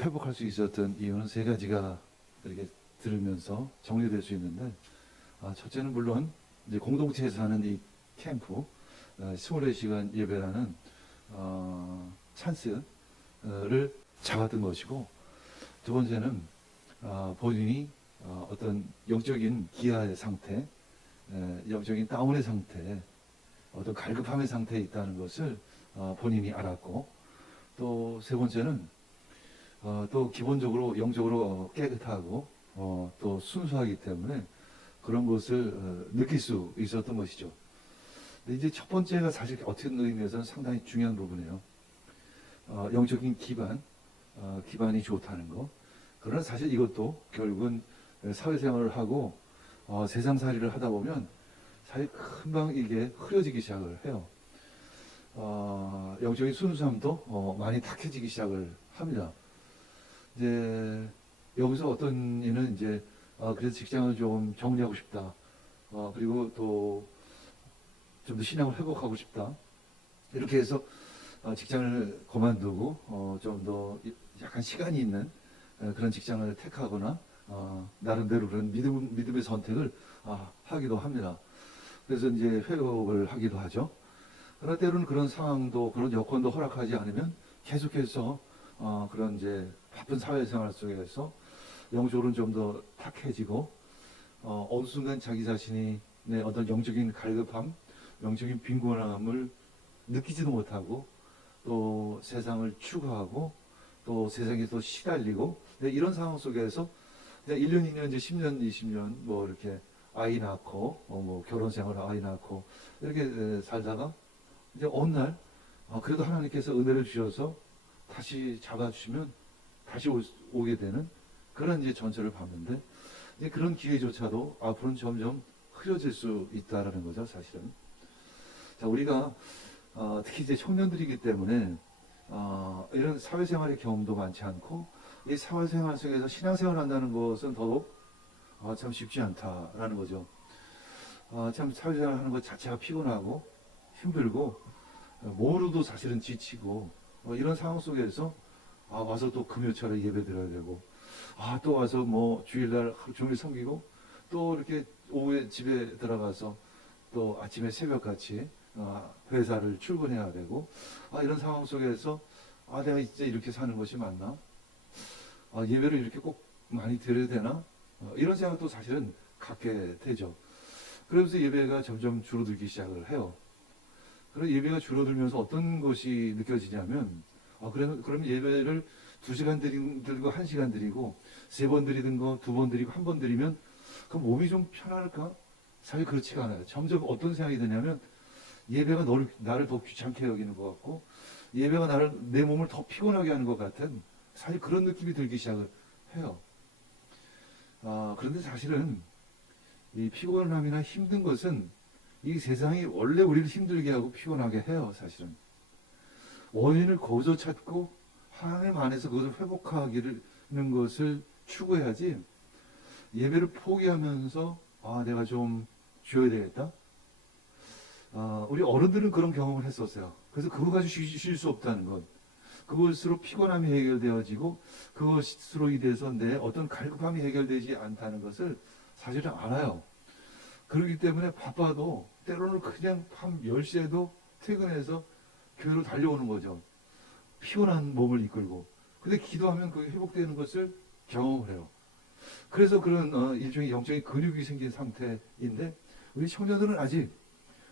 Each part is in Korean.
회복할 수 있었던 이유는 세 가지가 이렇게 들으면서 정리될 수 있는데, 첫째는 물론 이제 공동체에서 하는 이 캠프, 24시간 예배라는 찬스를 잡았던 것이고, 두 번째는 본인이 어떤 영적인 기아의 상태, 영적인 다운의 상태, 어떤 갈급함의 상태에 있다는 것을 본인이 알았고, 또 세 번째는 또 기본적으로 영적으로 깨끗하고 또 순수하기 때문에 그런 것을 느낄 수 있었던 것이죠. 근데 이제 첫 번째가 사실 어떤 의미에서는 상당히 중요한 부분이에요. 영적인 기반이 좋다는 거. 그러나 사실 이것도 결국은 사회생활을 하고 세상살이를 하다 보면 사실 금방 이게 흐려지기 시작을 해요. 영적인 순수함도 많이 탁해지기 시작을 합니다. 이제 여기서 어떤 이는 이제 그래서 직장을 좀 정리하고 싶다. 그리고 또 좀 더 신앙을 회복하고 싶다. 이렇게 해서 직장을 그만두고 좀 더 약간 시간이 있는 그런 직장을 택하거나 나름대로 그런 믿음의 선택을 하기도 합니다. 그래서 이제 회복을 하기도 하죠. 그러나 때로는 그런 상황도 그런 여건도 허락하지 않으면 계속해서 그런 이제 바쁜 사회생활 속에서 영적으로는 좀 더 탁해지고 어느 순간 자기 자신이 내 어떤 영적인 갈급함, 영적인 빈곤함을 느끼지도 못하고 또 세상을 추구하고 또 세상에 또 시달리고 이런 상황 속에서 1년, 2년, 이제 10년, 20년 뭐 이렇게 아이 낳고 뭐 결혼 생활 아이 낳고 이렇게 살다가 이제 어느 날 그래도 하나님께서 은혜를 주셔서 다시 잡아주시면 다시 오게 되는 그런 이제 전철을 밟는데 이제 그런 기회조차도 앞으로는 점점 흐려질 수 있다라는 거죠, 사실은. 자, 우리가 특히 이제 청년들이기 때문에 이런 사회생활의 경험도 많지 않고 이 사회생활 속에서 신앙생활 한다는 것은 더더욱 참 쉽지 않다라는 거죠. 참 사회생활 하는 것 자체가 피곤하고 힘들고 몸으로도 사실은 지치고 이런 상황 속에서 와서 또 금요철에 예배 드려야 되고 또 와서 뭐 주일날 하루 종일 섬기고 또 이렇게 오후에 집에 들어가서 또 아침에 새벽같이 회사를 출근해야 되고 이런 상황 속에서 내가 이제 이렇게 사는 것이 맞나? 예배를 이렇게 꼭 많이 드려야 되나? 이런 생각도 사실은 갖게 되죠. 그러면서 예배가 점점 줄어들기 시작을 해요. 그런 예배가 줄어들면서 어떤 것이 느껴지냐면 그러면 예배를 2시간 드리고 1시간 드리고 3번 드리든 거 2번 드리고 1번 드리면 그 몸이 좀 편할까? 사실 그렇지가 않아요. 점점 어떤 생각이 드냐면 예배가 나를 더 귀찮게 여기는 것 같고 예배가 내 몸을 더 피곤하게 하는 것 같은 사실 그런 느낌이 들기 시작을 해요. 그런데 사실은 이 피곤함이나 힘든 것은 이 세상이 원래 우리를 힘들게 하고 피곤하게 해요, 사실은. 원인을 거기서 찾고 하나님 안에서 그것을 회복하기는 것을 추구해야지 예배를 포기하면서 내가 좀 쉬어야 되겠다. 우리 어른들은 그런 경험을 했었어요. 그래서 그거 가지고 쉴 수 없다는 것. 그것으로 피곤함이 해결되어지고 그것으로 인해서 내 어떤 갈급함이 해결되지 않다는 것을 사실은 알아요. 그렇기 때문에 바빠도 때로는 그냥 밤 10시에도 퇴근해서 교회로 달려오는 거죠. 피곤한 몸을 이끌고. 근데 기도하면 그게 회복되는 것을 경험을 해요. 그래서 그런 일종의 영적인 근육이 생긴 상태인데 우리 청년들은 아직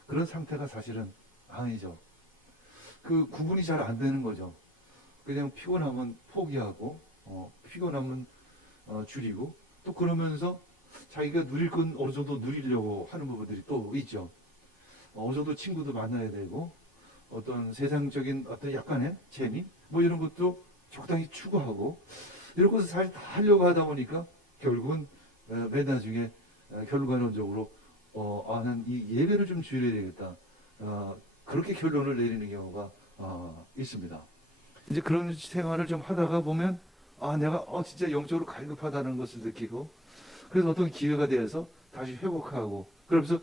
그런 상태가 사실은 아니죠. 그 구분이 잘 안 되는 거죠. 그냥 피곤하면 포기하고 피곤하면 줄이고 또 그러면서 자기가 누릴 건 어느 정도 누리려고 하는 부분들이 또 있죠. 어느 정도 친구도 만나야 되고 어떤 세상적인 어떤 약간의 재미 뭐 이런 것도 적당히 추구하고 이런 것을 사실 다 하려고 하다 보니까 결국은 맨 나중에 결과론적으로 나는 이 예배를 좀 줄여야 되겠다. 그렇게 결론을 내리는 경우가 있습니다. 이제 그런 생활을 좀 하다가 보면 내가 진짜 영적으로 갈급하다는 것을 느끼고 그래서 어떤 기회가 되어서 다시 회복하고 그러면서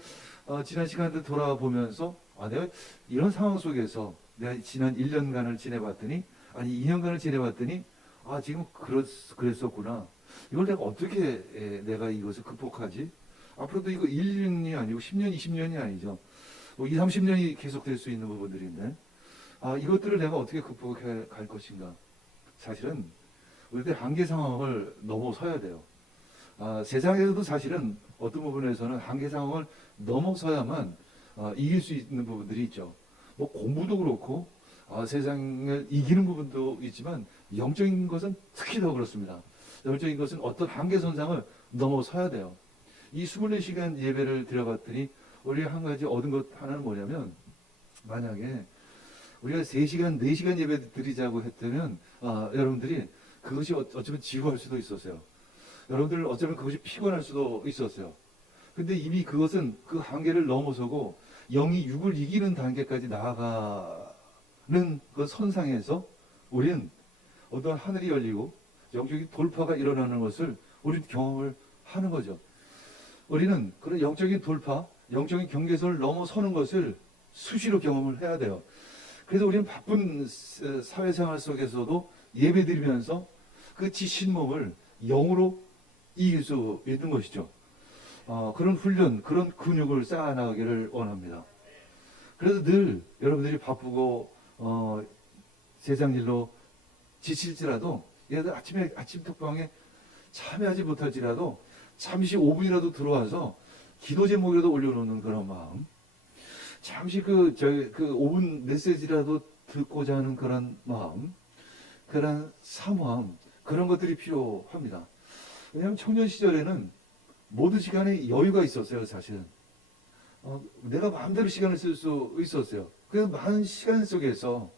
지난 시간들 돌아보면서 내가 이런 상황 속에서 내가 지난 1년간을 지내봤더니 2년간을 지내봤더니 아, 지금 그랬었구나. 이걸 내가 어떻게 내가 이것을 극복하지? 앞으로도 이거 1년이 아니고 10년, 20년이 아니죠. 뭐 2, 30년이 계속될 수 있는 부분들인데, 아, 이것들을 내가 어떻게 극복해 갈 것인가? 사실은 우리들 한계 상황을 넘어서야 돼요. 아, 세상에서도 사실은 어떤 부분에서는 한계 상황을 넘어서야만 이길 수 있는 부분들이 있죠. 뭐 공부도 그렇고 세상을 이기는 부분도 있지만 영적인 것은 특히 더 그렇습니다. 영적인 것은 어떤 한계 선상을 넘어서야 돼요. 이 24시간 예배를 드려봤더니 우리가 한 가지 얻은 것 하나는 뭐냐면, 만약에 우리가 3시간, 4시간 예배 드리자고 했다면 여러분들이 그것이 어쩌면 지루할 수도 있었어요. 여러분들 어쩌면 그것이 피곤할 수도 있었어요. 근데 이미 그것은 그 한계를 넘어서고 영이 육을 이기는 단계까지 나아가는 그 선상에서 우리는 어떤 하늘이 열리고 영적인 돌파가 일어나는 것을 우리는 경험을 하는 거죠. 우리는 그런 영적인 돌파, 영적인 경계선을 넘어서는 것을 수시로 경험을 해야 돼요. 그래서 우리는 바쁜 사회생활 속에서도 예배드리면서 그 지친 몸을 영으로 이길 수 있는 것이죠. 그런 훈련, 그런 근육을 쌓아나가기를 원합니다. 그래서 늘 여러분들이 바쁘고 세상 일로 지칠지라도, 예를 들어 아침 톡방에 참여하지 못할지라도 잠시 5분이라도 들어와서 기도 제목이라도 올려놓는 그런 마음, 잠시 그 5분 메시지라도 듣고자 하는 그런 마음, 그런 사모함, 그런 것들이 필요합니다. 왜냐하면 청년 시절에는 모든 시간에 여유가 있었어요, 사실은. 내가 마음대로 시간을 쓸 수 있었어요. 그래서 많은 시간 속에서,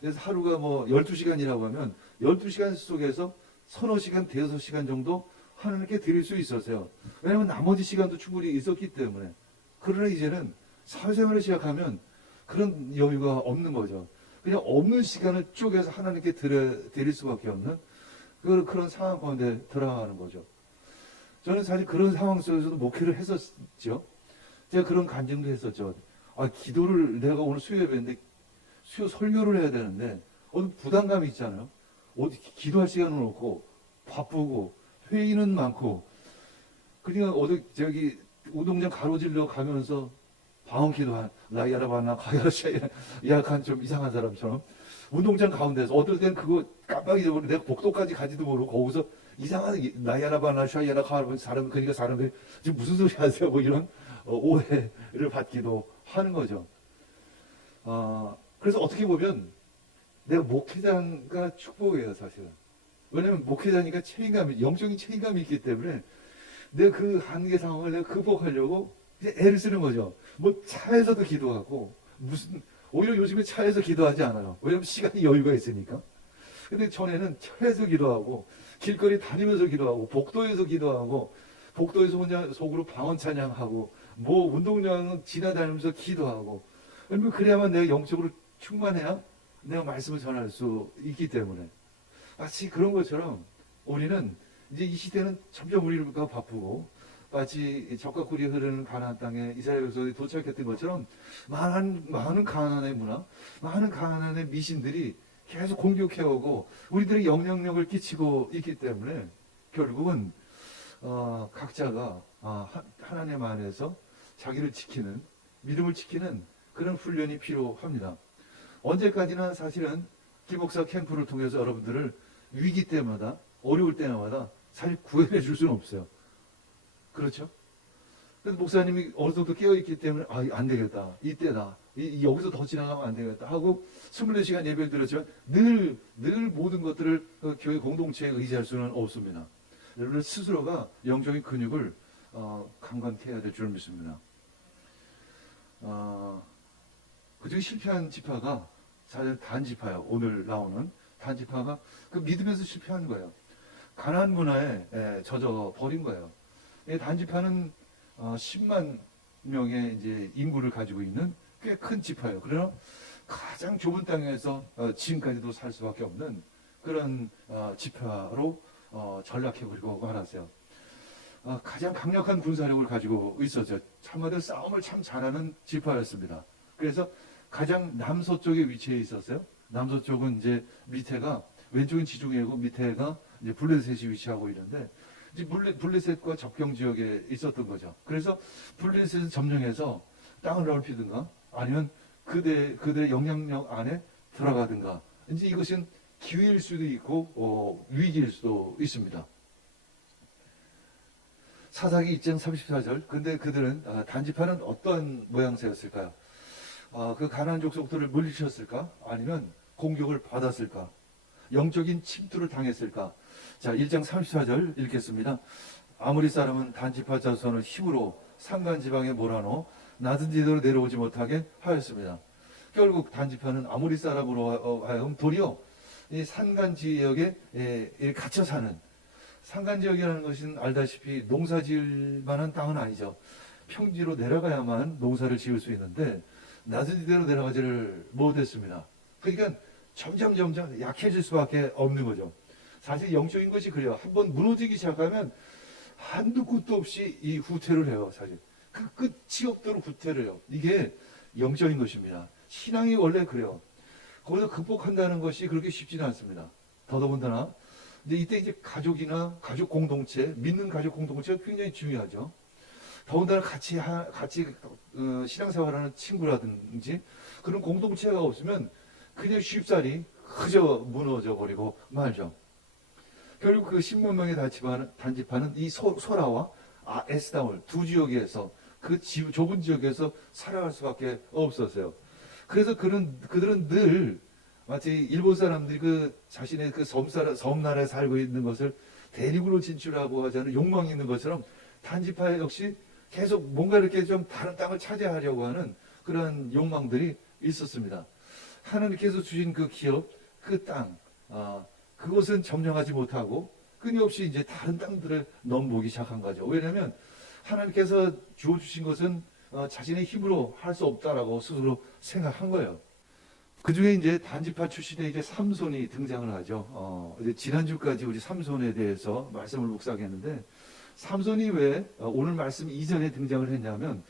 그래서 하루가 뭐 12시간이라고 하면 12시간 속에서 서너 시간, 대여섯 시간 정도 하나님께 드릴 수 있었어요. 왜냐하면 나머지 시간도 충분히 있었기 때문에. 그러나 이제는 사회생활을 시작하면 그런 여유가 없는 거죠. 그냥 없는 시간을 쪼개서 하나님께 드릴 수밖에 없는 그런 상황 가운데 들어가는 거죠. 저는 사실 그런 상황 속에서도 목회를 했었죠. 제가 그런 간증도 했었죠. 기도를 내가 오늘 수요 예배인데 수요 설교를 해야 되는데 어떤 부담감이 있잖아요. 어디 기도할 시간은 없고 바쁘고 회의는 많고, 그러니까 저기 운동장 가로질러 가면서 방언기도 라이아라바나 가야샤야 약간 좀 이상한 사람처럼 운동장 가운데서 어떨 때는 그거 깜빡 잊어버리고 내가 복도까지 가지도 모르고 거기서 이상한 라이아라바나 샤야라 가면 그러니까 사람들이 지금 무슨 소리 하세요? 뭐 이런 오해를 받기도 하는 거죠. 그래서 어떻게 보면 내가 목회자가 축복이에요, 사실은. 왜냐면 목회자니까 영적인 책임감이 있기 때문에 내가 그 한계 상황을 내가 극복하려고 이제 애를 쓰는 거죠. 뭐 차에서도 기도하고, 오히려 요즘에 차에서 기도하지 않아요. 왜냐면 시간이 여유가 있으니까. 근데 전에는 차에서 기도하고, 길거리 다니면서 기도하고, 복도에서 기도하고, 복도에서 혼자 속으로 방언 찬양하고, 뭐 운동장은 지나다니면서 기도하고, 그래야만 내가 영적으로 충만해야 내가 말씀을 전할 수 있기 때문에. 마치 그런 것처럼 우리는 이제 이 시대는 점점 우리가 바쁘고, 마치 적과 꿀이 흐르는 가나안 땅에 이스라엘 백성들이 도착했던 것처럼 많은 가나안의 문화, 많은 가나안의 미신들이 계속 공격해오고 우리들의 영향력을 끼치고 있기 때문에 결국은 각자가 하나님 안에서 자기를 지키는, 믿음을 지키는 그런 훈련이 필요합니다. 언제까지나 사실은 기목사 캠프를 통해서 여러분들을 위기 때마다, 어려울 때마다 사실 구해내 줄 수는 없어요. 그렇죠? 그래서 목사님이 어느 정도 깨어있기 때문에 안 되겠다, 이때다, 여기서 더 지나가면 안 되겠다 하고 24시간 예배를 드렸지만 늘 모든 것들을 교회 공동체에 의지할 수는 없습니다. 여러분 스스로가 영적인 근육을 강건케 해야 될 줄 믿습니다. 그중에 실패한 지파가 사실 단지파예요. 오늘 나오는 단지파가 그 믿음에서 실패한 거예요. 가나안 문화에 젖어 버린 거예요. 단지파는 10만 명의 이제 인구를 가지고 있는 꽤 큰 지파예요. 그러나 가장 좁은 땅에서 지금까지도 살 수밖에 없는 그런 지파로 전락해버리고 말았어요. 가장 강력한 군사력을 가지고 있었죠. 한마디로 싸움을 참 잘하는 지파였습니다. 그래서 가장 남서쪽에 위치해 있었어요. 남서쪽은 이제 밑에가 왼쪽은 지중해고 밑에가 이제 블레셋이 위치하고 있는데 이제 블레셋과 접경 지역에 있었던 거죠. 그래서 블레셋을 점령해서 땅을 넓히든가 아니면 그들의 영향력 안에 들어가든가 이제 이것은 기회일 수도 있고 위기일 수도 있습니다. 사사기 2장 34절. 근데 그들은 단지파는 어떠한 모양새였을까요? 그 가나안 족속들을 물리쳤을까? 아니면 공격을 받았을까? 영적인 침투를 당했을까? 자, 1장 34절 읽겠습니다. 아모리 사람은 단지파 자손을 힘으로 산간 지방에 몰아넣어 낮은 지대로 내려오지 못하게 하였습니다. 결국 단지파는 아모리 사람으로 하여금 도리어 이 산간 지역에 갇혀 사는, 산간 지역이라는 것은 알다시피 농사 지을 만한 땅은 아니죠. 평지로 내려가야만 농사를 지을 수 있는데 낮은 지대로 내려가지를 못했습니다. 그러니까 점점 약해질 수밖에 없는 거죠. 사실 영적인 것이 그래요. 한번 무너지기 시작하면 한두 끝도 없이 이 후퇴를 해요. 사실 그 끝이 없도록 후퇴를 해요. 이게 영적인 것입니다. 신앙이 원래 그래요. 거기서 극복한다는 것이 그렇게 쉽지는 않습니다. 더더군다나 근데 이때 이제 가족이나 가족 공동체, 믿는 가족 공동체가 굉장히 중요하죠. 더군다나 같이 신앙생활하는 친구라든지 그런 공동체가 없으면 그냥 쉽사리 그저 무너져 버리고 말죠. 결국 그 10만 명의 단지파는 이 소라와 에스다올 두 지역에서 그 좁은 지역에서 살아갈 수밖에 없었어요. 그래서 그들은 늘 마치 일본 사람들이 그 자신의 그 섬나라에 살고 있는 것을 대륙으로 진출하고 하자는 욕망이 있는 것처럼 단지파 역시 계속 뭔가 이렇게 좀 다른 땅을 차지하려고 하는 그런 욕망들이 있었습니다. 하나님께서 주신 그 기업, 그 땅, 그것은 점령하지 못하고 끊임없이 이제 다른 땅들을 넘보기 시작한 거죠. 왜냐하면 하나님께서 주어주신 것은 자신의 힘으로 할 수 없다라고 스스로 생각한 거예요. 그 중에 이제 단지파 출신의 이제 삼손이 등장을 하죠. 이제 지난주까지 우리 삼손에 대해서 말씀을 묵상했는데, 삼손이 왜 오늘 말씀 이전에 등장을 했냐면,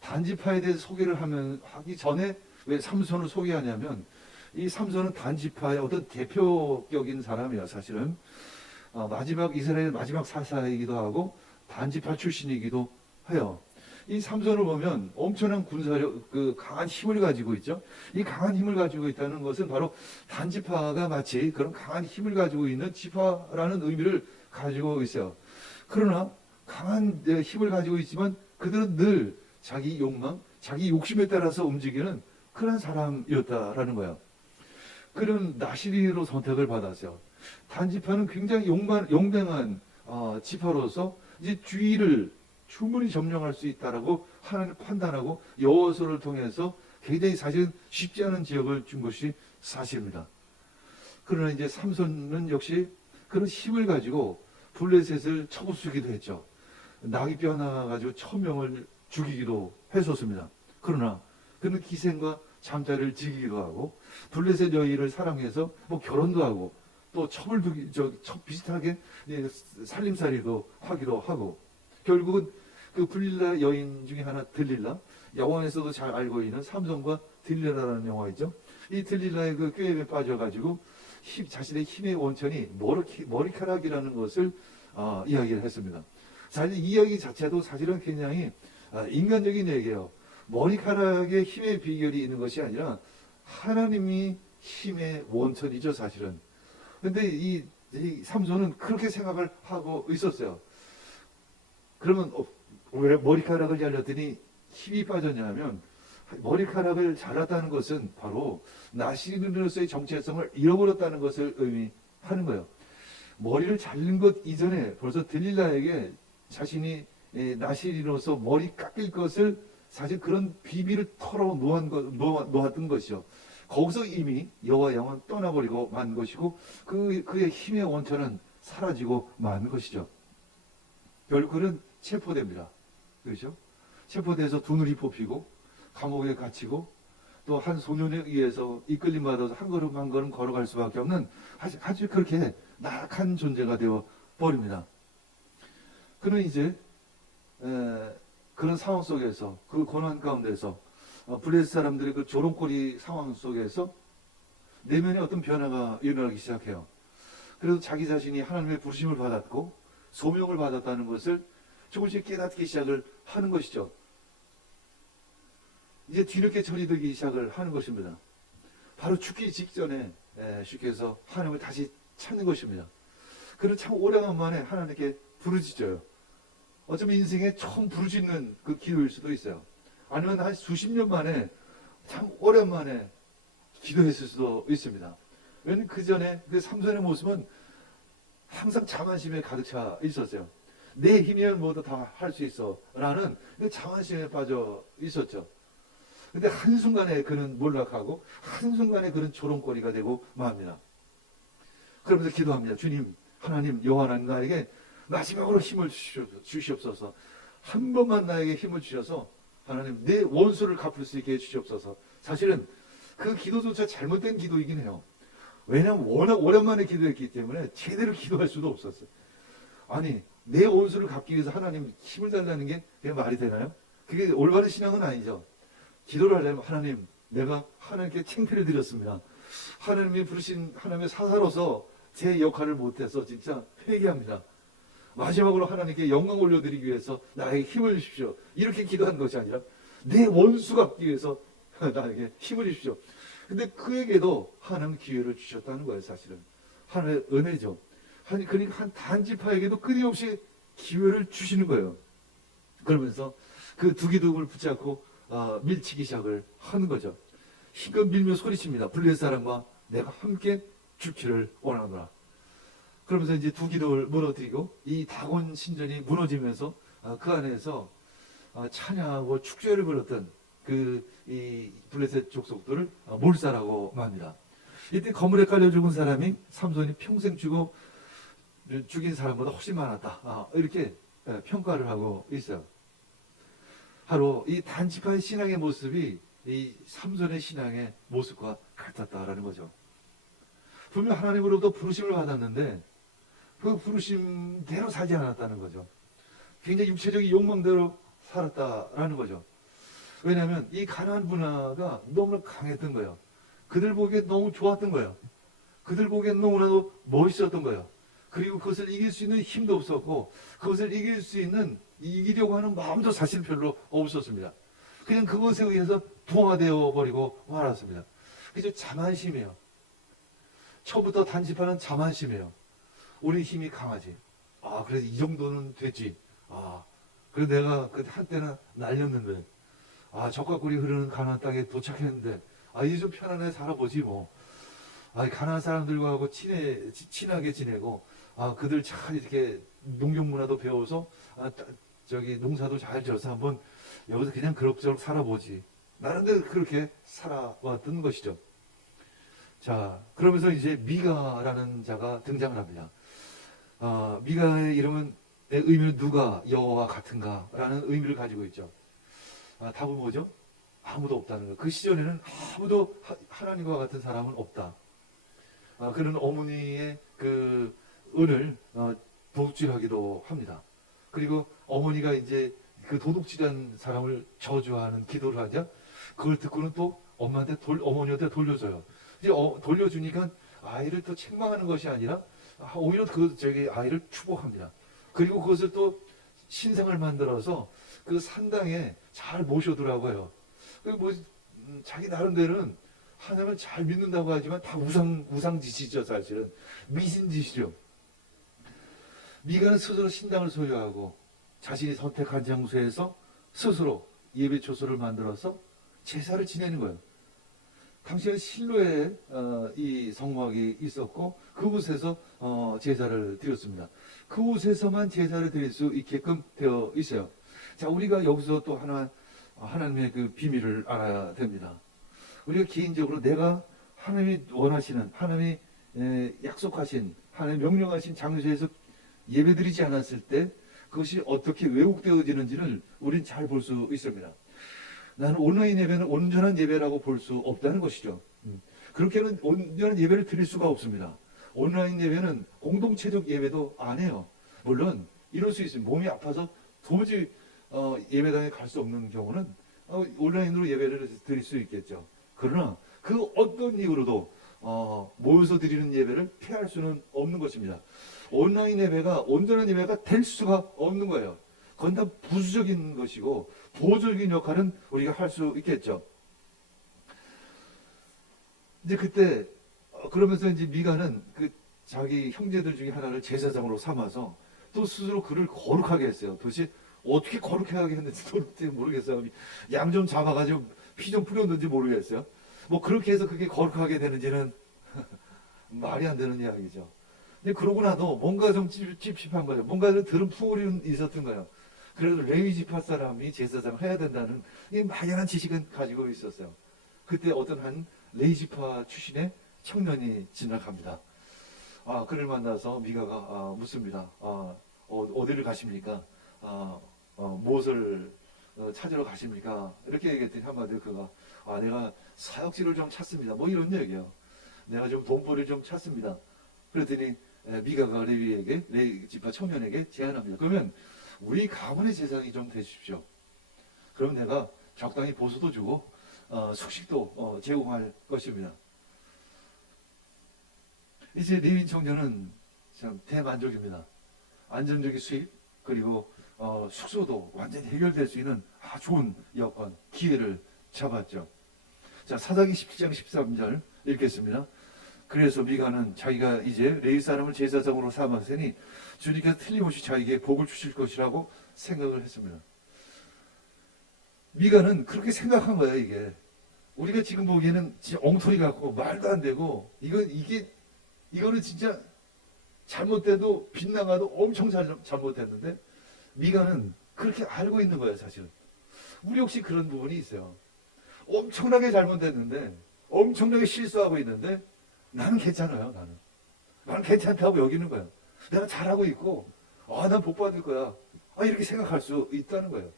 단지파에 대해서 소개를 하기 전에 왜 삼손을 소개하냐면, 이 삼손은 단지파의 어떤 대표격인 사람이에요, 사실은. 이스라엘 마지막 사사이기도 하고, 단지파 출신이기도 해요. 이 삼손을 보면 엄청난 군사력, 강한 힘을 가지고 있죠. 이 강한 힘을 가지고 있다는 것은 바로 단지파가 마치 그런 강한 힘을 가지고 있는 지파라는 의미를 가지고 있어요. 그러나 강한 힘을 가지고 있지만 그들은 늘 자기 욕망, 자기 욕심에 따라서 움직이는 그런 사람이었다라는 거예요. 그런 나시린으로 선택을 받았어요. 단지파는 굉장히 용맹한 지파로서 이제 주위를 충분히 점령할 수 있다라고 하나님 판단하고 여호수아를 통해서 굉장히 사실은 쉽지 않은 지역을 준 것이 사실입니다. 그러나 이제 삼손은 역시 그런 힘을 가지고 블레셋을 쳐부수기도 했죠. 나귀뼈 하나 가지고 1000명을 죽이기도 했었습니다. 그러나 그는 기생과 잠자리를 지키기도 하고 블레셋 여인을 사랑해서 결혼도 하고 또 비슷하게 살림살이도 하기도 하고 결국은 그 블릴라 여인 중에 하나 들릴라, 영화에서도 잘 알고 있는 삼손과 들릴라라는 영화이죠. 이 들릴라의 그 꾀에 빠져가지고 자신의 힘의 원천이 머리카락이라는 것을 이야기를 했습니다. 사실 이 이야기 자체도 사실은 굉장히 인간적인 얘기예요. 머리카락에 힘의 비결이 있는 것이 아니라 하나님이 힘의 원천이죠, 사실은. 근데 이 삼손은 그렇게 생각을 하고 있었어요. 그러면 왜 머리카락을 잘랐더니 힘이 빠졌냐면 머리카락을 잘랐다는 것은 바로 나시린으로서의 정체성을 잃어버렸다는 것을 의미하는 거예요. 머리를 자른 것 이전에 벌써 들릴라에게 자신이 나시린으로서 머리 깎일 것을 사실 그런 비밀을 놓았던 것이죠. 거기서 이미 여호와 영은 떠나버리고 만 것이고 그의 힘의 원천은 사라지고 만 것이죠. 결국 그는 체포됩니다. 그렇죠? 체포돼서 두 눈이 뽑히고 감옥에 갇히고 또 한 소년에 의해서 이끌림 받아서 한 걸음 한 걸음 걸어갈 수밖에 없는 아주 그렇게 나약한 존재가 되어 버립니다. 그는 이제 그런 상황 속에서 그 고난 가운데서 블레셋 사람들의 그 조롱거리 상황 속에서 내면에 어떤 변화가 일어나기 시작해요. 그래도 자기 자신이 하나님의 부르심을 받았고 소명을 받았다는 것을 조금씩 깨닫기 시작을 하는 것이죠. 이제 뒤늦게 절이 들기 시작을 하는 것입니다. 바로 죽기 직전에 쉽게 해서 하나님을 다시 찾는 것입니다. 그는 참 오래간만에 하나님께 부르짖어요. 어쩌면 인생에 처음 부르짖는 그 기도일 수도 있어요. 아니면 한 수십 년 만에 참 오랜만에 기도했을 수도 있습니다. 왜냐하면 그 전에 그 삼손의 모습은 항상 자만심에 가득 차 있었어요. 내 힘이면 뭐도 다 할 수 있어 라는 그 자만심에 빠져 있었죠. 근데 한순간에 그는 몰락하고 한순간에 그는 조롱거리가 되고 맙니다. 그러면서 기도합니다. 주님, 하나님, 여호와 하나님, 나에게 마지막으로 힘을 주시옵소서. 한 번만 나에게 힘을 주셔서 하나님 내 원수를 갚을 수 있게 해주시옵소서. 사실은 그 기도조차 잘못된 기도이긴 해요. 왜냐하면 워낙 오랜만에 기도했기 때문에 제대로 기도할 수도 없었어요. 아니, 내 원수를 갚기 위해서 하나님 힘을 달라는 게 그게 말이 되나요? 그게 올바른 신앙은 아니죠. 기도를 하려면 하나님, 내가 하나님께 창피를 드렸습니다. 하나님이 부르신 하나님의 사사로서 제 역할을 못해서 진짜 회개합니다. 마지막으로 하나님께 영광 올려드리기 위해서 나에게 힘을 주십시오. 이렇게 기도한 것이 아니라 내 원수 갚기 위해서 나에게 힘을 주십시오. 근데 그에게도 하나님 기회를 주셨다는 거예요. 사실은 하나님의 은혜죠. 그러니까 한 단지파에게도 끊임없이 기회를 주시는 거예요. 그러면서 그 두 기둥을 붙잡고 밀치기 시작을 하는 거죠. 힘껏 밀며 소리칩니다. 블레셋 사람과 내가 함께 죽기를 원하노라. 그러면서 이제 두 기둥을 무너뜨리고 이 다곤 신전이 무너지면서 그 안에서 찬양하고 축제를 벌였던 이 블레셋 족속들을 몰살하고 맙니다. 이때 거물에 깔려 죽은 사람이 삼손이 평생 죽인 사람보다 훨씬 많았다. 이렇게 평가를 하고 있어요. 바로 이 단지파의 신앙의 모습이 이 삼손의 신앙의 모습과 같았다라는 거죠. 분명 하나님으로부터 부르심을 받았는데 그 부르심대로 살지 않았다는 거죠. 굉장히 육체적인 욕망대로 살았다라는 거죠. 왜냐하면 이 가나안 문화가 너무 강했던 거예요. 그들 보기에 너무 좋았던 거예요. 그들 보기에 너무나도 멋있었던 거예요. 그리고 그것을 이길 수 있는 힘도 없었고 그것을 이기려고 하는 마음도 사실 별로 없었습니다. 그냥 그것에 의해서 부화되어 버리고 말았습니다. 그래서 자만심이에요. 처음부터 단지파는 자만심이에요. 우리 힘이 강하지. 그래서 이 정도는 됐지. 그래서 내가 그 한때는 날렸는데 적과 꿀이 흐르는 가나안 땅에 도착했는데 이제 좀 편안하게 살아보지 뭐. 가나안 사람들과 하고 친하게 지내고 그들 잘 이렇게 농경 문화도 배워서 농사도 잘 져서 한번 여기서 그냥 그럭저럭 살아보지. 나름대로 그렇게 살아왔던 것이죠. 자, 그러면서 이제 미가라는 자가 등장을 합니다. 미가의 이름은 의미는 누가 여호와 같은가라는 의미를 가지고 있죠. 답은 뭐죠? 아무도 없다는 거. 그 시절에는 아무도 하나님과 같은 사람은 없다. 그는 어머니의 그 은을 도둑질하기도 합니다. 그리고 어머니가 이제 그 도둑질한 사람을 저주하는 기도를 하자 그걸 듣고는 또 어머니한테 돌려줘요. 이제 돌려주니까 아이를 또 책망하는 것이 아니라 오히려 아이를 축복합니다. 그리고 그것을 또 신상을 만들어서 그 산당에 잘 모셔두라고 해요. 자기 나름대로는 하나님을 잘 믿는다고 하지만 다 우상짓이죠. 사실은 미신짓이죠. 미가는 스스로 신당을 소유하고 자신이 선택한 장소에서 스스로 예배 초소를 만들어서 제사를 지내는 거예요. 당시에는 실로에 이 성막이 있었고 그곳에서 제사를 드렸습니다. 그곳에서만 제사를 드릴 수 있게끔 되어 있어요. 자, 우리가 여기서 또 하나님의 그 비밀을 알아야 됩니다. 우리가 개인적으로 내가 하나님이 원하시는, 하나님이 약속하신, 하나님이 명령하신 장소에서 예배드리지 않았을 때 그것이 어떻게 왜곡되어지는지를 우린 잘 볼 수 있습니다. 나는 온라인 예배는 온전한 예배라고 볼 수 없다는 것이죠. 그렇게는 온전한 예배를 드릴 수가 없습니다. 온라인 예배는 공동체적 예배도 안 해요. 물론 이럴 수 있습니다. 몸이 아파서 도무지 예배당에 갈 수 없는 경우는 온라인으로 예배를 드릴 수 있겠죠. 그러나 그 어떤 이유로도 모여서 드리는 예배를 피할 수는 없는 것입니다. 온라인 예배가 온전한 예배가 될 수가 없는 거예요. 그건 다 부수적인 것이고 보조적인 역할은 우리가 할 수 있겠죠. 이제 그때 그러면서 이제 미가는 그 자기 형제들 중에 하나를 제사장으로 삼아서 또 스스로 그를 거룩하게 했어요. 도대체 어떻게 거룩하게 했는지 도대체 모르겠어요. 양 좀 잡아가지고 피 좀 뿌렸는지 모르겠어요. 뭐 그렇게 해서 그게 거룩하게 되는지는 말이 안 되는 이야기죠. 근데 그러고 나도 뭔가 좀 찝찝한 거예요. 뭔가 좀 들은 풍월이 있었던 거예요. 그래도 레위 지파 사람이 제사장을 해야 된다는 이 막연한 지식은 가지고 있었어요. 그때 어떤 한 레위 지파 출신의 청년이 지나갑니다. 그를 만나서 미가가 묻습니다. 어디를 가십니까? 무엇을 찾으러 가십니까? 이렇게 얘기했더니 한마디로 그가 내가 사역지를 좀 찾습니다. 뭐 이런 얘기예요. 내가 좀 돈벌이를 좀 찾습니다. 그랬더니 미가가 레위 지파 청년에게 제안합니다. 그러면 우리 가문의 제사장이 좀 되십시오. 그럼 내가 적당히 보수도 주고 숙식도 제공할 것입니다. 이제 레위 청년은 참 대만족입니다. 안정적인 수입 그리고 숙소도 완전히 해결될 수 있는 좋은 여건 기회를 잡았죠. 자, 사사기 17장 13절 읽겠습니다. 그래서 미가는 자기가 이제 레위 사람을 제사장으로 삼았으니 주님께서 틀림없이 자기에게 복을 주실 것이라고 생각을 했습니다. 미가는 그렇게 생각한 거예요. 이게 우리가 지금 보기에는 진짜 엉터리 같고 말도 안 되고 이거는 진짜 잘못돼도 빗나가도 엄청 잘못됐는데 미가는 그렇게 알고 있는 거예요. 사실은 우리 혹시 그런 부분이 있어요. 엄청나게 잘못됐는데 엄청나게 실수하고 있는데 나는 괜찮아요. 나는 괜찮다고 여기는 거예요. 내가 잘하고 있고 난 복 받을 거야. 이렇게 생각할 수 있다는 거예요.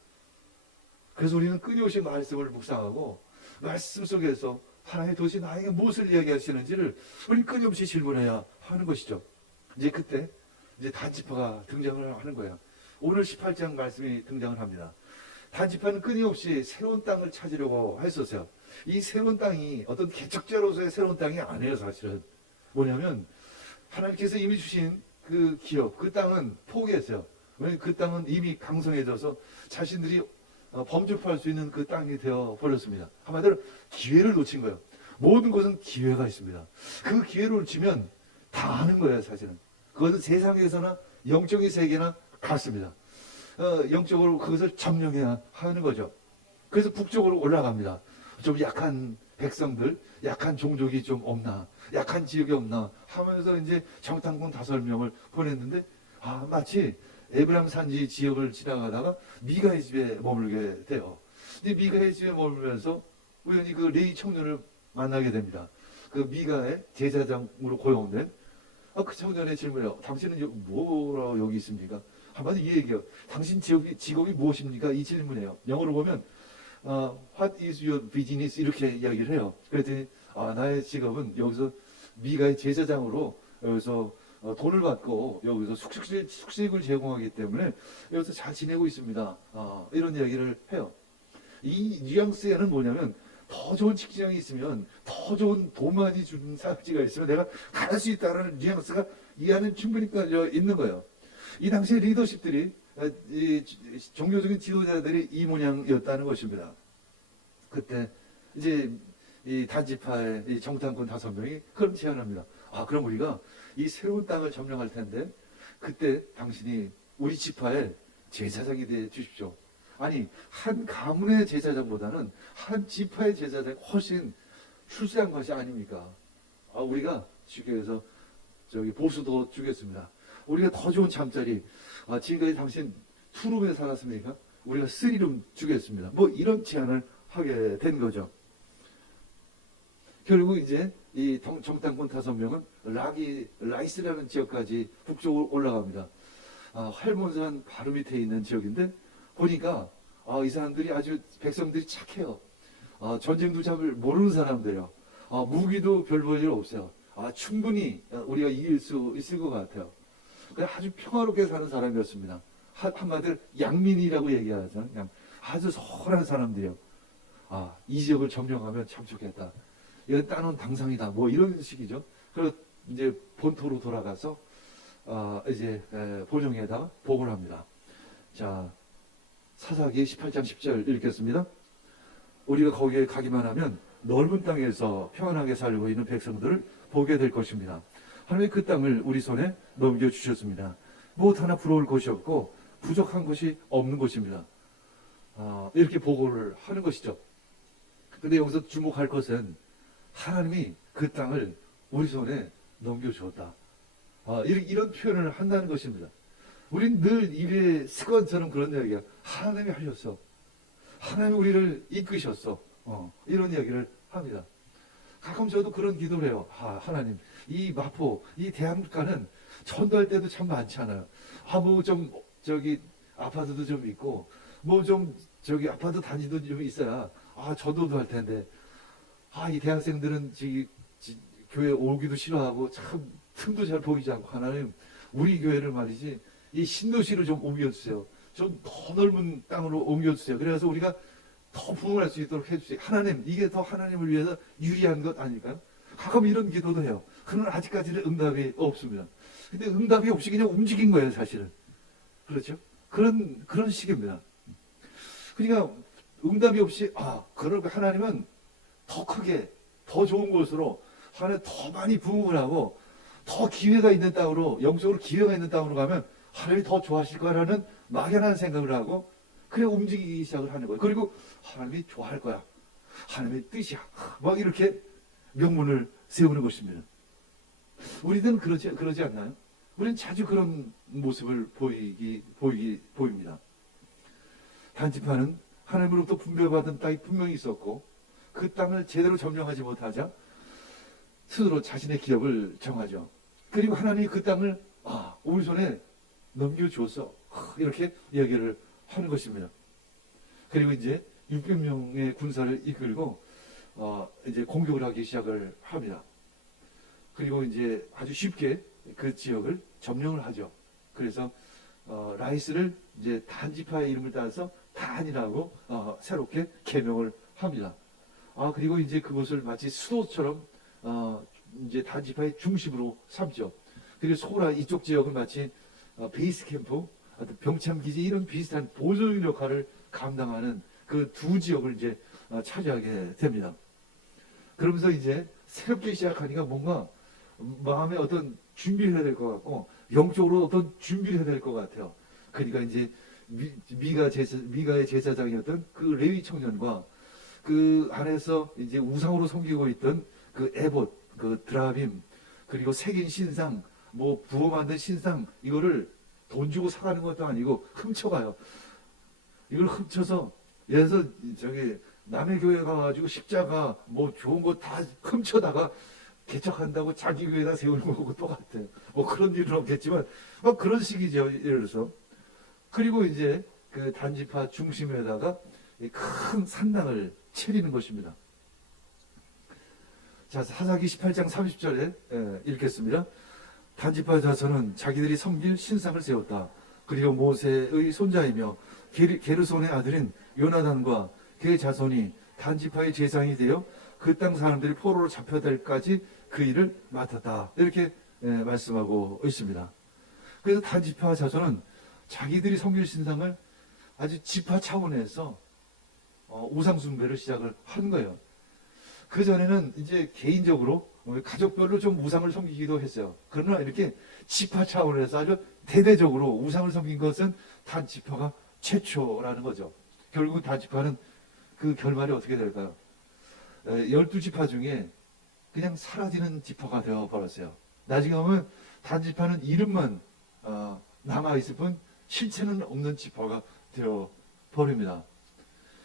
그래서 우리는 끊임없이 말씀을 묵상하고 말씀 속에서 하나님 도대체 나에게 무엇을 이야기하시는지를 우리는 끊임없이 질문해야 하는 것이죠. 이제 그때 이제 단지파가 등장을 하는 거예요. 오늘 18장 말씀이 등장을 합니다. 단지파는 끊임없이 새로운 땅을 찾으려고 했었어요. 이 새로운 땅이 어떤 개척자로서의 새로운 땅이 아니에요. 사실은 뭐냐면 하나님께서 이미 주신 그 기업, 그 땅은 포기했어요. 왜냐하면 그 땅은 이미 강성해져서 자신들이 범접할 수 있는 그 땅이 되어 버렸습니다. 한마디로 기회를 놓친 거예요. 모든 것은 기회가 있습니다. 그 기회를 놓치면 다 하는 거예요. 사실은 그것은 세상에서나 영적인 세계나 같습니다. 영적으로 그것을 점령해야 하는 거죠. 그래서 북쪽으로 올라갑니다. 좀 약한 백성들, 약한 종족이 좀 없나, 약한 지역이 없나 하면서 이제 정탐꾼 5명을 보냈는데 마치 에브라임 산지 지역을 지나가다가 미가의 집에 머물게 돼요. 근데 미가의 집에 머물면서 우연히 그 레위 청년을 만나게 됩니다. 그 미가의 제사장으로 고용된 그 청년의 질문이에요. 당신은 뭐라 여기 있습니까? 한마디 이 얘기예요. 당신 직업이 무엇입니까? 이 질문이에요. 영어로 보면 What is your business? 이렇게 이야기를 해요. 그랬더니 나의 직업은 여기서 미가의 제사장으로 여기서 돈을 받고 여기서 숙식을 제공하기 때문에 여기서 잘 지내고 있습니다. 이런 이야기를 해요. 이 뉘앙스에는 뭐냐면 더 좋은 직장이 있으면 더 좋은 돈 많이 주는 사업지가 있으면 내가 갈 수 있다는 뉘앙스가 이 안에 충분히 깔려 있는 거예요. 이 당시의 리더십들이 이 종교적인 지도자들이 이 모양이었다는 것입니다. 그때 이제 이 단지파의 이 정탐꾼 5명이 그런 제안합니다. 그럼 우리가 이 새로운 땅을 점령할 텐데 그때 당신이 우리 지파의 제사장이 되어 주십시오. 아니 한 가문의 제사장보다는 한 지파의 제사장이 훨씬 출세한 것이 아닙니까? 우리가 주교에서 보수도 주겠습니다. 우리가 더 좋은 잠자리, 지금까지 당신 투룸에 살았습니까? 우리가 3룸 주겠습니다. 뭐 이런 제안을 하게 된 거죠. 결국 이제 이 정탐꾼 5명은 라이스라는 지역까지 북쪽으로 올라갑니다. 활몬산 바로 밑에 있는 지역인데 보니까 이 사람들이 아주 백성들이 착해요. 전쟁도 잘 모르는 사람들이에요. 무기도 별 볼 일 없어요. 충분히 우리가 이길 수 있을 것 같아요. 아주 평화롭게 사는 사람이었습니다. 한마디로 양민이라고 얘기하잖아요. 그냥 아주 선한 사람들이에요. 이 지역을 점령하면 참 좋겠다. 이건 따놓은 당상이다. 뭐 이런 식이죠. 그리고 이제 본토로 돌아가서 이제 보령에다가 보고를 합니다. 자, 사사기 18장 10절 읽겠습니다. 우리가 거기에 가기만 하면 넓은 땅에서 평안하게 살고 있는 백성들을 보게 될 것입니다. 하나님이 그 땅을 우리 손에 넘겨주셨습니다. 무엇 하나 부러울 것이 없고 부족한 것이 없는 것입니다. 이렇게 보고를 하는 것이죠. 근데 여기서 주목할 것은 하나님이 그 땅을 우리 손에 넘겨주었다. 이런 표현을 한다는 것입니다. 우린 늘 일의 습관처럼 그런 이야기야. 하나님이 하셨어. 하나님이 우리를 이끄셨어. 이런 이야기를 합니다. 가끔 저도 그런 기도를 해요. 하나님, 이 마포, 이 대한민국가는 전도할 때도 참 많잖아요. 뭐 좀 아파트도 좀 있고, 뭐 좀 아파트 단지도 좀 있어야 전도도 할 텐데, 이 대학생들은 교회 오기도 싫어하고 참 틈도 잘 보이지 않고, 하나님 우리 교회를 말이지 이 신도시로 좀 옮겨주세요. 좀 더 넓은 땅으로 옮겨주세요. 그래서 우리가 더 부흥할 수 있도록 해주세요. 하나님, 이게 더 하나님을 위해서 유리한 것 아닐까요? 가끔 이런 기도도 해요. 그러나 아직까지는 응답이 없습니다. 근데 응답이 없이 그냥 움직인 거예요, 사실은. 그렇죠? 그런 식입니다. 그러니까 응답이 없이, 그러고 하나님은 더 크게, 더 좋은 곳으로, 하나님 더 많이 부흥을 하고, 더 기회가 있는 땅으로, 영적으로 기회가 있는 땅으로 가면 하나님이 더 좋아하실 거라는 막연한 생각을 하고, 그래 움직이기 시작을 하는 거예요. 그리고 하나님이 좋아할 거야. 하나님의 뜻이야. 막 이렇게 명분을 세우는 것입니다. 우리는 그러지 않나요? 우리는 자주 그런 모습을 보입니다. 단지파는 하나님으로부터 분배받은 땅이 분명히 있었고, 그 땅을 제대로 점령하지 못하자 스스로 자신의 기업을 정하죠. 그리고 하나님이 그 땅을 우리 손에 넘겨주었어. 이렇게 이야기를 하는 것입니다. 그리고 이제 600명의 군사를 이끌고 이제 공격을 하기 시작을 합니다. 그리고 이제 아주 쉽게 그 지역을 점령을 하죠. 그래서 라이스를 이제 단지파의 이름을 따서 단이라고 새롭게 개명을 합니다. 그리고 이제 그곳을 마치 수도처럼 이제 단지파의 중심으로 삼죠. 그리고 소라 이쪽 지역을 마치 베이스 캠프, 병참기지 이런 비슷한 보조 역할을 감당하는 그 두 지역을 이제 차지하게 됩니다. 그러면서 이제 새롭게 시작하니까 뭔가 마음에 어떤 준비를 해야 될 것 같고, 영적으로 어떤 준비를 해야 될 것 같아요. 그러니까 이제 미가의 제사장이었던 그 레위 청년과 그 안에서 이제 우상으로 섬기고 있던 그 에봇, 그 드라빔, 그리고 색인 신상, 뭐 부어 만든 신상, 이거를 돈 주고 사가는 것도 아니고 훔쳐가요. 이걸 훔쳐서, 예를 들어서 남의 교회 가가지고 십자가 뭐 좋은 거 다 훔쳐다가 개척한다고 자기 교회에다 세우는 거하고 똑같아요. 뭐 그런 일은 없겠지만 그런 식이죠. 예를 들어서. 그리고 이제 그 단지파 중심에다가 큰 산당을 차리는 것입니다. 자, 사사기 18장 30절에 읽겠습니다. 단지파 자손은 자기들이 섬길 신상을 세웠다. 그리고 모세의 손자이며 게르손의 아들인 요나단과 그의 자손이 단지파의 제사장이 되어 그 땅 사람들이 포로로 잡혀갈 때까지 그 일을 맡았다. 이렇게 말씀하고 있습니다. 그래서 단지파 자손은 자기들이 섬길 신상을 아주 지파 차원에서 우상 숭배를 시작을 한 거예요. 그 전에는 이제 개인적으로 가족별로 좀 우상을 섬기기도 했어요. 그러나 이렇게 지파 차원에서 아주 대대적으로 우상을 섬긴 것은 단지파가 최초라는 거죠. 결국 단지파는 그 결말이 어떻게 될까요? 12지파 중에 그냥 사라지는 지파가 되어버렸어요. 나중에 보면 단지파는 이름만 남아있을 뿐 실체는 없는 지파가 되어버립니다.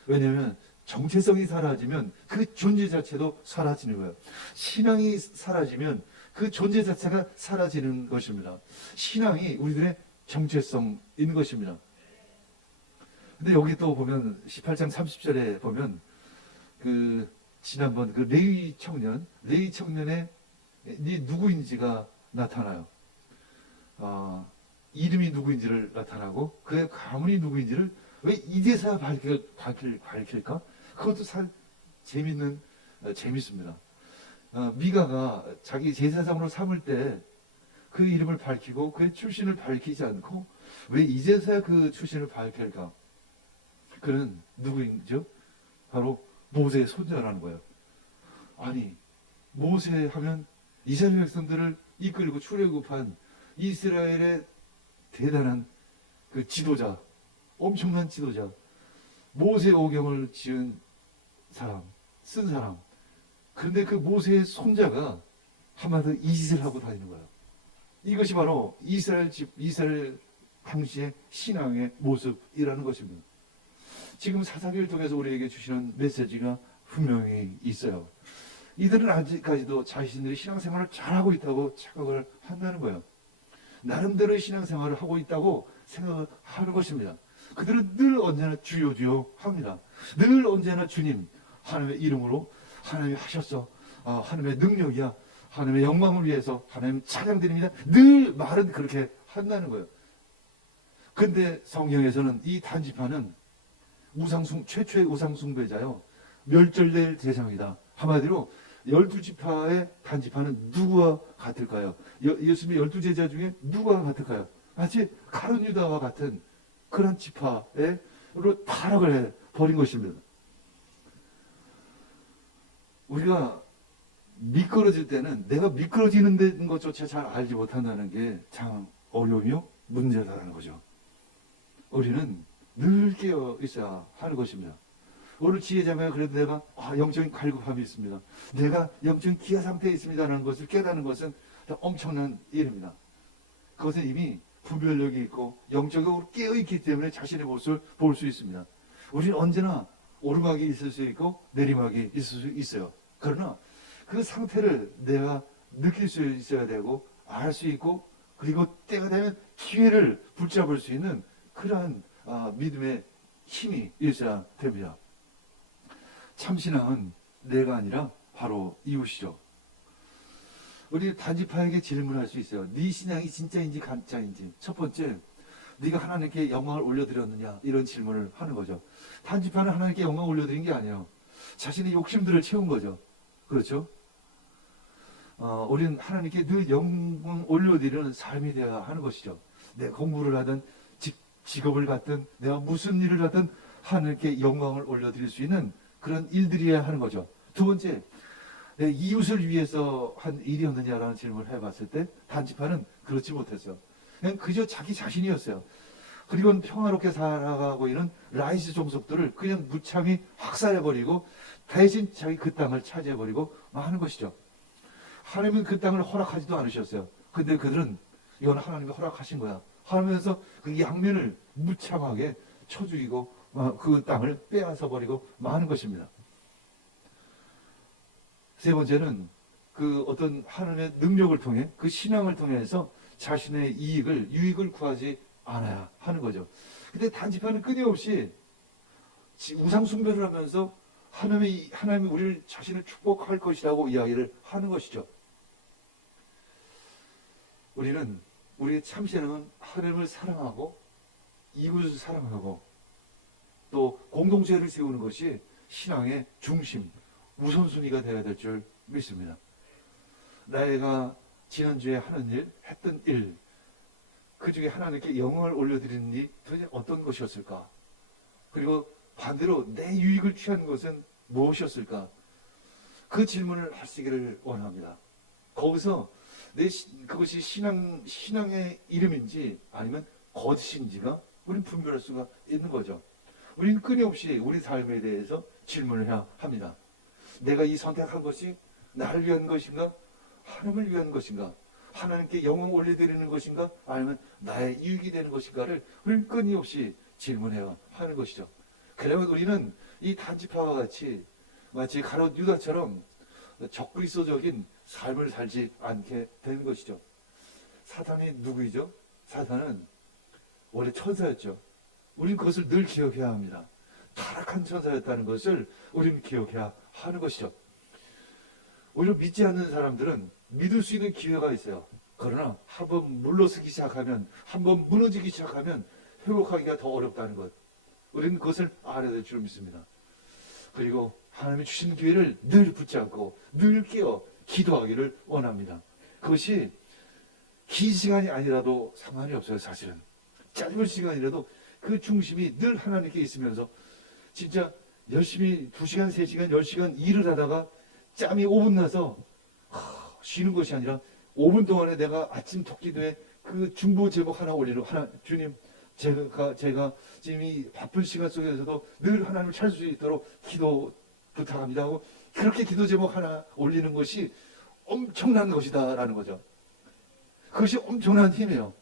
왜냐하면 정체성이 사라지면 그 존재 자체도 사라지는 거예요. 신앙이 사라지면 그 존재 자체가 사라지는 것입니다. 신앙이 우리들의 정체성인 것입니다. 근데 여기 또 보면 18장 30절에 보면 지난번 레위 청년의 누구인지가 나타나요. 이름이 누구인지를 나타나고 그의 가문이 누구인지를 왜 이제서야 밝힐까? 그것도 재밌습니다. 미가가 자기 제사장으로 삼을 때 그 이름을 밝히고 그의 출신을 밝히지 않고 왜 이제서야 그 출신을 밝힐까? 그는 누구인죠? 바로 모세의 손자라는 거예요. 아니, 모세 하면 이스라엘 백성들을 이끌고 출애굽한 이스라엘의 대단한 그 지도자, 엄청난 지도자, 모세 오경을 지은 사람, 쓴 사람. 그런데 그 모세의 손자가 한마디로 이 짓을 하고 다니는 거예요. 이것이 바로 이스라엘 당시의 신앙의 모습이라는 것입니다. 지금 사사기를 통해서 우리에게 주시는 메시지가 분명히 있어요. 이들은 아직까지도 자신들이 신앙생활을 잘하고 있다고 착각을 한다는 거예요. 나름대로의 신앙생활을 하고 있다고 생각을 하는 것입니다. 그들은 늘 언제나 주여 주여 합니다. 늘 언제나 주님, 하나님의 이름으로 하나님이 하셨어. 하나님의 능력이야. 하나님의 영광을 위해서 하나님 찬양드립니다. 늘 말은 그렇게 한다는 거예요. 근데 성경에서는 이 단지파는 최초의 우상숭배자요. 멸절될 대상이다. 한마디로 12지파의 단지파는 누구와 같을까요? 예수님의 12제자 중에 누구와 같을까요? 마치 가룟 유다와 같은 그런 지파로 타락을 해버린 것입니다. 우리가 미끄러질 때는 내가 미끄러지는 것조차 잘 알지 못한다는 게 참 어려우며 문제다라는 거죠. 우리는 늘 깨어 있어야 하는 것입니다. 오늘 지혜자매가 그래도 내가 영적인 갈급함이 있습니다. 내가 영적인 기아 상태에 있습니다라는 것을 깨닫는 것은 엄청난 일입니다. 그것은 이미 분별력이 있고 영적으로 깨어있기 때문에 자신의 모습을 볼 수 있습니다. 우리는 언제나 오르막이 있을 수 있고 내리막이 있을 수 있어요. 그러나 그 상태를 내가 느낄 수 있어야 되고 알 수 있고 그리고 때가 되면 기회를 붙잡을 수 있는 그러한 믿음의 힘이 있어야 됩니다. 참신앙은 내가 아니라 바로 이웃이죠. 우리 단지파에게 질문할 수 있어요. 네 신앙이 진짜인지 가짜인지. 첫 번째, 네가 하나님께 영광을 올려드렸느냐 이런 질문을 하는 거죠. 단지파는 하나님께 영광을 올려드린 게 아니에요. 자신의 욕심들을 채운 거죠. 그렇죠? 우리는 하나님께 늘 영광 올려드리는 삶이 되어야 하는 것이죠. 내 공부를 하든 직업을 갖든 내가 무슨 일을 하든 하나님께 영광을 올려드릴 수 있는 그런 일들이어야 하는 거죠. 두 번째, 내 이웃을 위해서 한 일이었느냐라는 질문을 해봤을 때 단지파는 그렇지 못했어요. 그냥 그저 자기 자신이었어요. 그리고 평화롭게 살아가고 있는 라이스 종족들을 그냥 무참히 학살해버리고 대신 자기 그 땅을 차지해버리고 하는 것이죠. 하나님은 그 땅을 허락하지도 않으셨어요. 근데 그들은 이건 하나님이 허락하신 거야 하면서 그 양면을 무참하게 쳐 죽이고 그 땅을 빼앗아 버리고 마는 것입니다. 세 번째는 그 어떤 하나님의 능력을 통해 그 신앙을 통해서 자신의 유익을 구하지 않아야 하는 거죠. 근데 단지파는 끊임없이 우상 숭배를 하면서 하나님이 우리를 자신을 축복할 것이라고 이야기를 하는 것이죠. 우리의 참신앙은 하나님을 사랑하고 이웃을 사랑하고 또 공동체를 세우는 것이 신앙의 중심, 우선순위가 되어야 될 줄 믿습니다. 내가 지난주에 하는 일, 했던 일, 그 중에 하나님께 영광을 올려드리는 일이 도대체 어떤 것이었을까? 그리고 반대로 내 유익을 취한 것은 무엇이었을까? 그 질문을 하시기를 원합니다. 거기서 그것이 신앙의 이름인지 아니면 거짓인지가 우리는 분별할 수가 있는 거죠. 우리는 끊임없이 우리 삶에 대해서 질문을 해야 합니다. 내가 이 선택한 것이 나를 위한 것인가? 하나님을 위한 것인가? 하나님께 영광 올려드리는 것인가? 아니면 나의 이익이 되는 것인가를 우리는 끊임없이 질문해야 하는 것이죠. 그러면 우리는 이 단지파와 같이 마치 가룟 유다처럼 적그리스도적인 삶을 살지 않게 되는 것이죠. 사탄이 누구이죠? 사탄은 원래 천사였죠. 우리는 그것을 늘 기억해야 합니다. 타락한 천사였다는 것을 우리는 기억해야 하는 것이죠. 오히려 믿지 않는 사람들은 믿을 수 있는 기회가 있어요. 그러나 한번 물러서기 시작하면, 한번 무너지기 시작하면 회복하기가 더 어렵다는 것. 우리는 그것을 알아야 될 줄 믿습니다. 그리고 하나님이 주신 기회를 늘 붙잡고 늘 깨어 기도하기를 원합니다. 그것이 긴 시간이 아니라도 상관이 없어요. 사실은 짧은 시간이라도 그 중심이 늘 하나님께 있으면서 진짜 열심히 2시간, 3시간, 10시간 일을 하다가 짬이 5분 나서 쉬는 것이 아니라 5분 동안에 내가 아침 톡기도에 그 중보 제목 하나 올리는 주님, 제가 지금 이 바쁜 시간 속에서도 늘 하나님을 찾을 수 있도록 기도 부탁합니다 하고 그렇게 기도 제목 하나 올리는 것이 엄청난 것이다라는 거죠. 그것이 엄청난 힘이에요.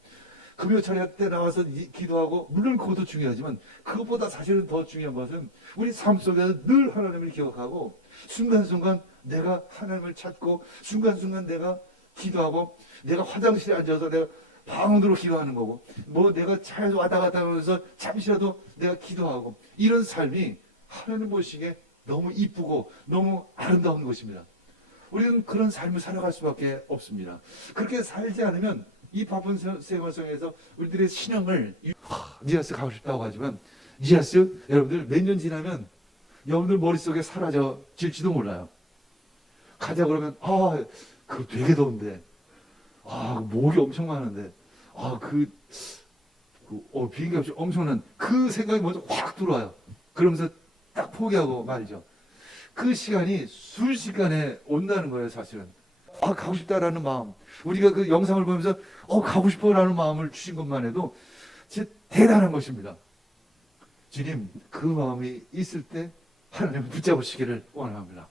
금요 철야 때 나와서 기도하고 물론 그것도 중요하지만 그것보다 사실은 더 중요한 것은 우리 삶 속에서 늘 하나님을 기억하고 순간순간 내가 하나님을 찾고 순간순간 내가 기도하고 내가 화장실에 앉아서 내가 방언으로 기도하는 거고 뭐 내가 차에서 왔다 갔다 하면서 잠시라도 내가 기도하고 이런 삶이 하나님 보시기에 너무 이쁘고 너무 아름다운 것입니다. 우리는 그런 삶을 살아갈 수밖에 없습니다. 그렇게 살지 않으면 이 바쁜 생활 속에서 우리들의 신앙을 니아스 가고 싶다고 하지만 니아스 여러분들 몇 년 지나면 여러분들 머릿속에 사라져질지도 몰라요. 가자 그러면 그거 되게 더운데 목이 엄청 많은데 비행기 값이 엄청난 그 생각이 먼저 확 들어와요. 그러면서 딱 포기하고 말이죠. 그 시간이 순식간에 온다는 거예요. 사실은 가고 싶다라는 마음, 우리가 그 영상을 보면서 가고 싶어라는 마음을 주신 것만 해도 진짜 대단한 것입니다. 주님, 그 마음이 있을 때 하나님을 붙잡으시기를 원합니다.